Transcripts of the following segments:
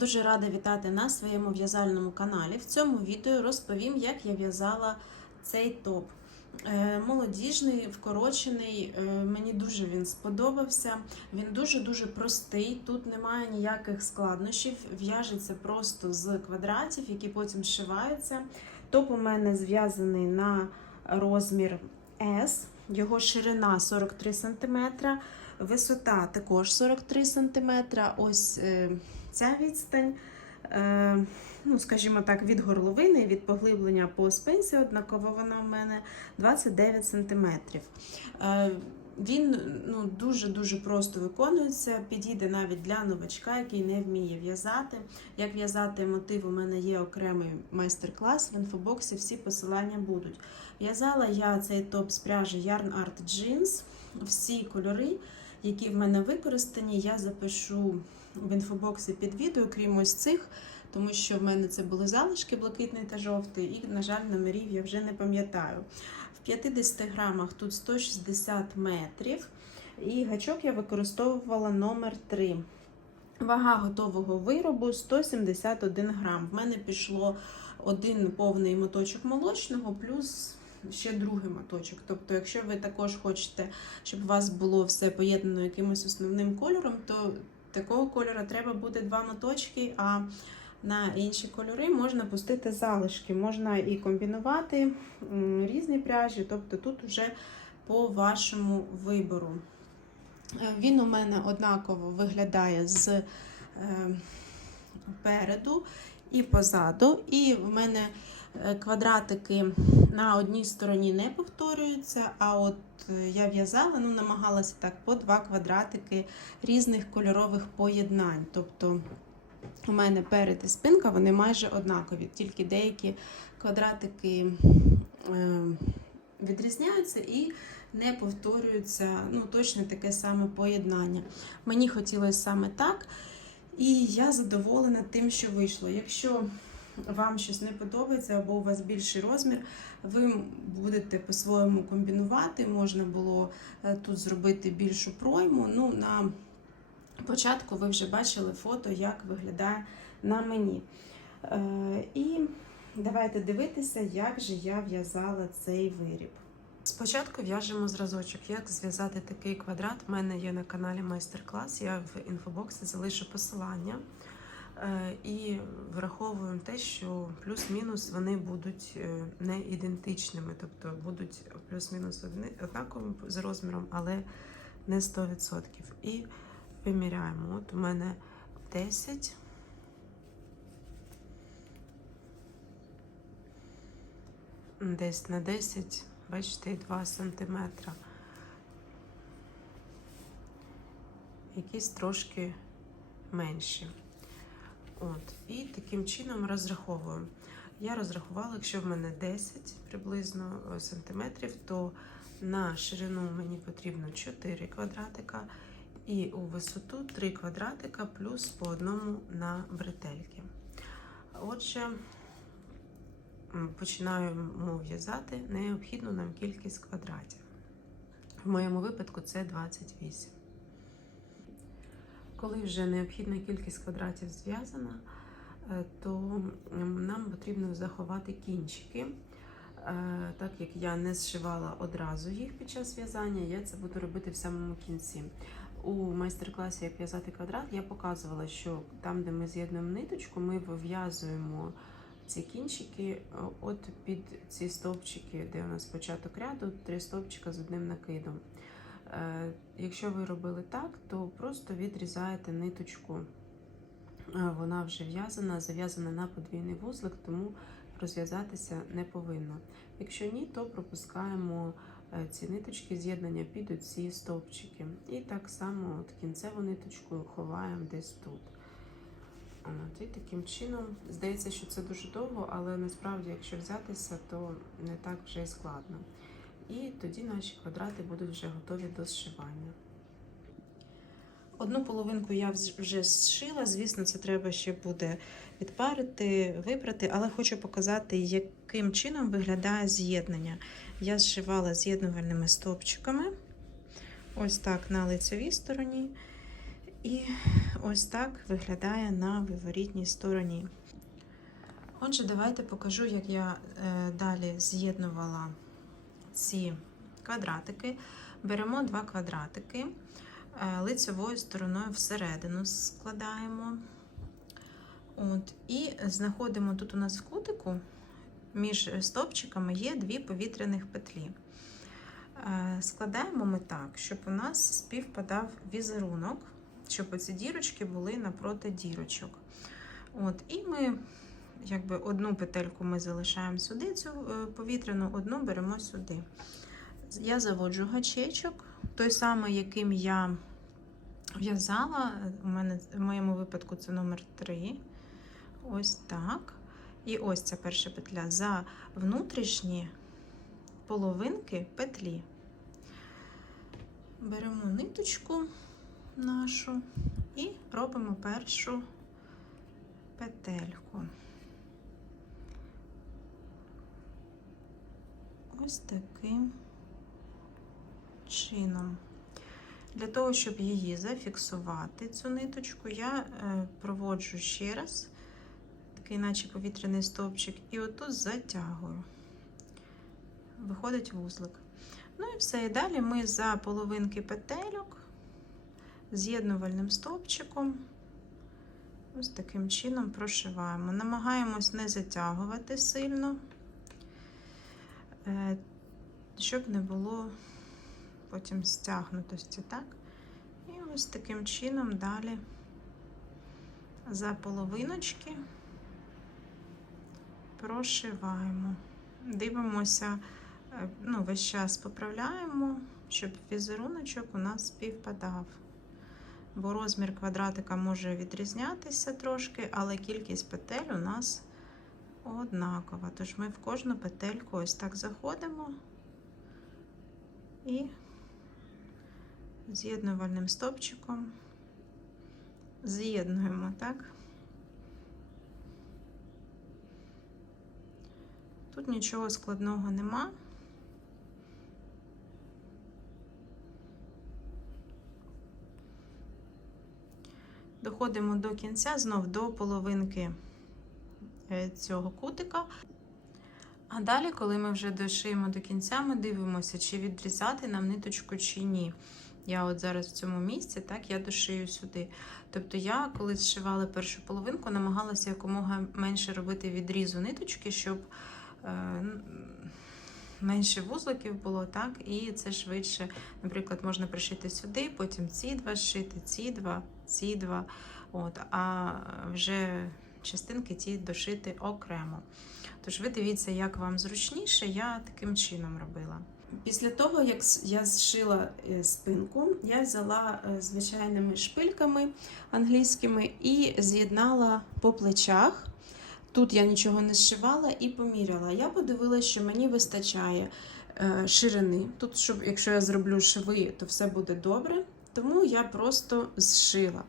дуже рада вітати на своєму в'язальному каналі. В цьому відео розповім, як я в'язала цей топ. Е, Молодіжний, вкорочений, е, мені дуже він сподобався. Він дуже-дуже простий, тут немає ніяких складнощів, в'яжеться просто з квадратів, які потім зшиваються. Топ у мене зв'язаний на розмір S, його ширина 43 см. Висота також 43 см. Ось е, ця відстань, е, ну, скажімо так, від горловини, від поглиблення по спинці, однаково вона в мене 29 см. Е, він ну, дуже-дуже просто виконується, підійде навіть для новачка, який не вміє в'язати. Як в'язати мотив, у мене є окремий майстер-клас. В інфобоксі всі посилання будуть. В'язала я цей топ з пряжі Yarn Art Jeans. Всі кольори, які в мене використані, я запишу в інфобоксі під відео, крім ось цих, тому що в мене це були залишки блакитний та жовтий, і, на жаль, номерів я вже не пам'ятаю. В 50 грамах тут 160 метрів, і гачок я використовувала номер 3. Вага готового виробу 171 грам. В мене пішло один повний моточок молочного, плюс ще другий моточок. Тобто, якщо ви також хочете, щоб у вас було все поєднано якимось основним кольором, то такого кольору. Треба буде два моточки, а на інші кольори можна пустити залишки, можна і комбінувати різні пряжі, тобто тут вже по вашому вибору. Е, Він у мене однаково виглядає з е, переду і позаду, і в мене квадратики на одній стороні не повторюються, а от е, я в'язала, ну, намагалася так по два квадратики різних кольорових поєднань. Тобто у мене перед і спинка вони майже однакові, тільки деякі квадратики е, відрізняються і не повторюються ну, точно таке саме поєднання. Мені хотілося саме так. І я задоволена тим, що вийшло. Якщо вам щось не подобається або у вас більший розмір, ви будете по-своєму комбінувати. Можна було е, тут зробити більшу пройму. Ну, на початку ви вже бачили фото, як виглядає на мені. Е, І давайте дивитися, як же я в'язала цей виріб. Спочатку в'яжемо зразочок, як зв'язати такий квадрат. У мене є на каналі майстер-клас, я в інфобоксі залишу посилання. Е, І враховуємо те, що плюс-мінус вони будуть е, не ідентичними, тобто будуть плюс-мінус однаковими за розміром, але не 100%. І виміряємо. От у мене 10. Десь на 10, бачите, 2 сантиметра. Якісь трошки менші. От, і таким чином розраховуємо. Я розрахувала, якщо в мене 10 приблизно е, сантиметрів, то на ширину мені потрібно 4 квадратика, і у висоту 3 квадратика плюс по одному на бретельки. Отже, починаємо в'язати необхідну нам кількість квадратів. В моєму випадку це 28. Коли вже необхідна кількість квадратів зв'язана, е, то нам потрібно заховати кінчики. Е, Так як я не зшивала одразу їх під час в'язання, я це буду робити в самому кінці. У майстер-класі як в'язати квадрат я показувала, що там, де ми з'єднуємо ниточку, ми вив'язуємо ці кінчики е, от під ці стовпчики, де у нас початок ряду, три стовпчика з одним накидом. Е, Якщо ви робили так, то просто відрізаєте ниточку. Е, Вона вже в'язана, зав'язана на подвійний вузлик, тому розв'язатися не повинно. Якщо ні, то пропускаємо е, ці ниточки з'єднання під ці стовпчики. І так само от кінцеву ниточку ховаємо десь тут. От, і таким чином, здається, що це дуже довго, але насправді, якщо взятися, то не так вже й складно. І тоді наші квадрати будуть вже готові до зшивання. Одну половинку я вже зшила. Звісно, це треба ще буде відпарити, випрати, але хочу показати, яким чином виглядає з'єднання. Я зшивала з'єднувальними стовпчиками. Ось так на лицевій стороні. І ось так виглядає на виворітній стороні. Отже, давайте покажу, як я е, далі з'єднувала ці квадратики. Беремо два квадратики, е, лицевою стороною всередину складаємо. От, і знаходимо тут у нас в кутику між стовпчиками є дві повітряних петлі. Е, Складаємо ми так, щоб у нас співпадав візерунок, щоб оці дірочки були напроти дірочок. От, і ми якби одну петельку ми залишаємо сюди, цю е, повітряну, одну беремо сюди. Я заводжу гачечок, той самий, яким я в'язала. У мене в моєму випадку це номер 3. Ось так. І ось ця перша петля за внутрішні половинки петлі. Беремо ниточку нашу і робимо першу петельку. Ось таким чином. Для того, щоб її зафіксувати, цю ниточку, я е, проводжу ще раз такий, наче повітряний стовпчик, і отут затягую. Виходить вузлик. Ну і все. І далі ми за половинки петельок з'єднувальним стовпчиком ось таким чином прошиваємо. Намагаємось не затягувати сильно, щоб не було потім стягнутості, так? І ось таким чином далі за половиночки прошиваємо. Дивимося, е, ну, весь час поправляємо, щоб візеруночок у нас співпадав. Бо розмір квадратика може відрізнятися трошки, але кількість петель у нас однакова. Тож ми в кожну петельку ось так заходимо і з'єднувальним стопчиком з'єднуємо, так? Тут нічого складного нема. Доходимо до кінця, знов до половинки цього кутика. А далі, коли ми вже дошиємо до кінця, ми дивимося, чи відрізати нам ниточку, чи ні. Я от зараз в цьому місці, так, я дошию сюди. Тобто я, коли зшивала першу половинку, намагалася якомога менше робити відрізу ниточки, щоб е, менше вузликів було, так, і це швидше, наприклад, можна пришити сюди, потім ці два зшити, ці два, ці два. От, а вже частинки ті дошити окремо. Тож ви дивіться, як вам зручніше, я таким чином робила. Після того, як я зшила е, спинку, я взяла е, звичайними шпильками англійськими і з'єднала по плечах. Тут я нічого не зшивала і поміряла. Я подивилася, що мені вистачає е, ширини. Тут, щоб, якщо я зроблю шви, то все буде добре. Тому я просто зшила.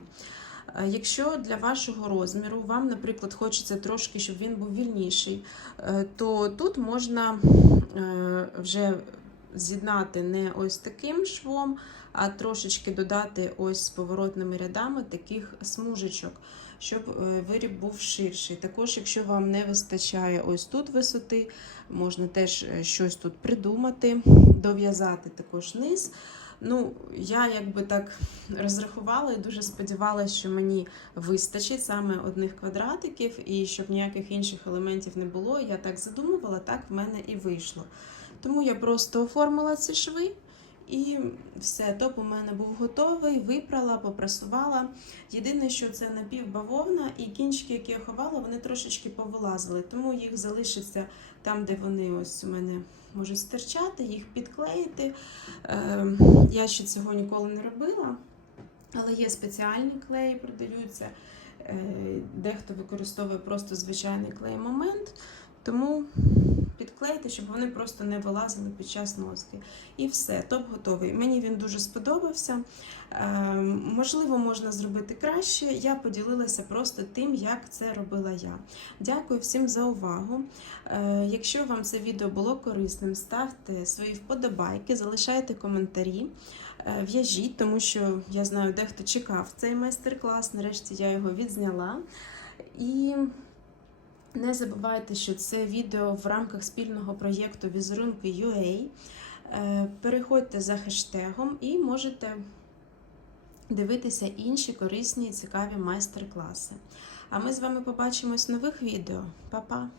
Е, Якщо для вашого розміру вам, наприклад, хочеться трошки, щоб він був вільніший, е, то тут можна е, вже з'єднати не ось таким швом, а трошечки додати ось з поворотними рядами таких смужечок, щоб виріб був ширший. Також, якщо вам не вистачає ось тут висоти, можна теж щось тут придумати, дов'язати також низ. Ну, я якби так розрахувала і дуже сподівалася, що мені вистачить саме одних квадратиків, і щоб ніяких інших елементів не було. Я так задумувала, так в мене і вийшло. Тому я просто оформила ці шви. І все, топ у мене був готовий, випрала, попрасувала. Єдине, що це напівбавовна, і кінчики, які я ховала, вони трошечки повилазили, тому їх залишиться там, де вони ось у мене можуть стирчати, їх підклеїти. Е, я ще цього ніколи не робила, але є спеціальні клеї, продаються. Е, дехто використовує просто звичайний клей момент. Тому підклеїти, щоб вони просто не вилазили під час носки. І все, топ готовий. Мені він дуже сподобався. Е, можливо, можна зробити краще. Я поділилася просто тим, як це робила я. Дякую всім за увагу. Е, якщо вам це відео було корисним, ставте свої вподобайки, залишайте коментарі. Е, В'яжіть, тому що я знаю, дехто чекав цей майстер-клас. Нарешті я його відзняла. І не забувайте, що це відео в рамках спільного проєкту Візерунки UA. Е, Переходьте за хештегом і можете дивитися інші корисні і цікаві майстер-класи. А ми з вами побачимось в нових відео. Па-па!